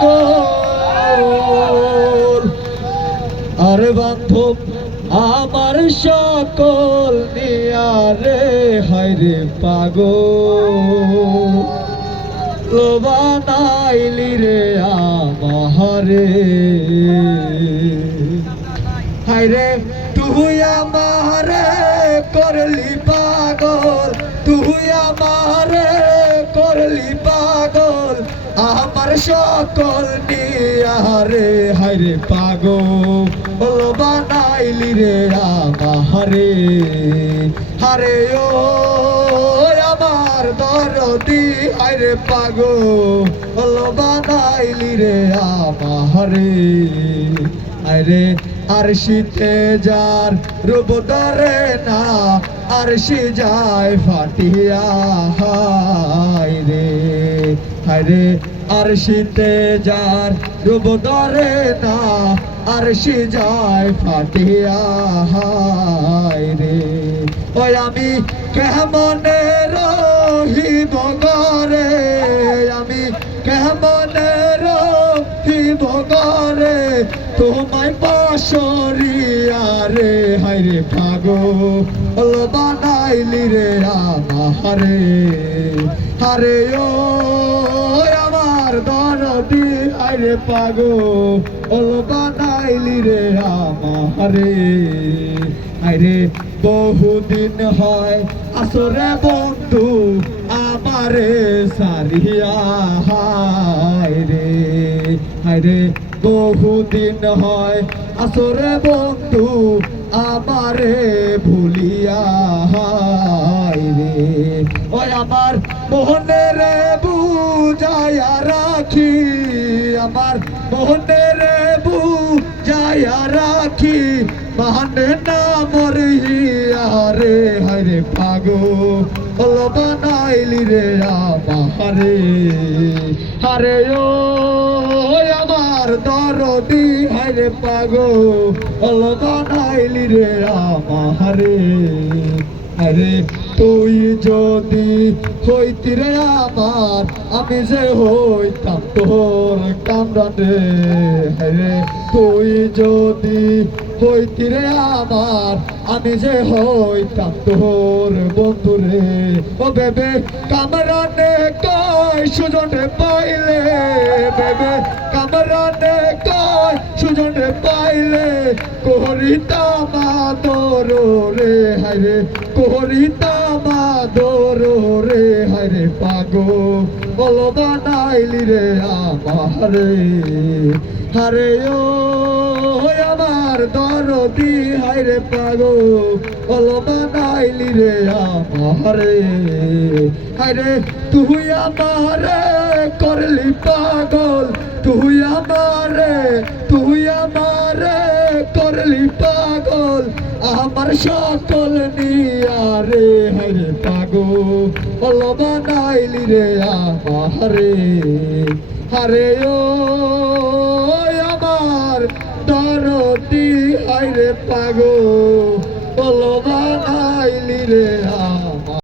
পাগল আর বান্ধব আমার সকল নিয়ারে হাইরে পাগল। লোবানাইলি রে আমারে হাইরে তুই আমারে করলি পাগল। তুই আমারে করলি পাগল। আমার সকল নিয়ারে হাইরে পাগল বানাইলি রে আমারে হারে ও আমার দরদি হাইরে পাগল বানাইলি রে আমারে আরে আর শীতে যার রূপ ধরে না আর সে যায় ফাটিয়া হায় রে হায় রে? আর শীতে যার রূপ ধরে না আর সে যায় ফাটিয়া হায় রে। ওই আমি কেমনে রহিব গরে আমি কেমনে রহিব গরে তোমায় পাশরিয়া রে পাগো হল বানাইলি রে আমারে হারে ও হাইরে পাগো হল বানাইলি রে আমারে। হাইরে বহুদিন হয় আসরে বন্ধু আমারে সারিয়া হায় রে হায় রে বহুদিন হয় আসরে বন্ধু আমারে ভুলিয়া হায় রে ওই আমার মোহনে রে বুঝাইয়া রাখি আমার মোহনে রে বুঝাইয়া রাখি মানে না মরিয়া রে। হরে পাগো বানাইলি রে আমারে। হারে ও আমার দরদি হরে পাগো বানাইলি রে আমারে। আরে তুই যদি হইতি রে আমার, আমি যে হইতাম তোর কামরানে রে, তুই যদি হইতি রে আমার, আমি যে হইতাম তোর বন্ধু রে ও বেবে, কামরানে কয় সুজনে পাইলে, বেবে সুজনে পাইলে করিতাম আদর রে, হায় করিতাম আদর রে, হায় পাগো। বল বানাইলি রে আমারে। হারে ও আমার দরদি হায়রে পাগো। বল বানাইলি রে আমারে। হায়রে তুই আমারে পাগল আমার সকল নিয়া রে হরে পাগল। বানাইলি রে আমারে। হারে ও, আমার দরদি হাইরে পাগল। বানাইলি রে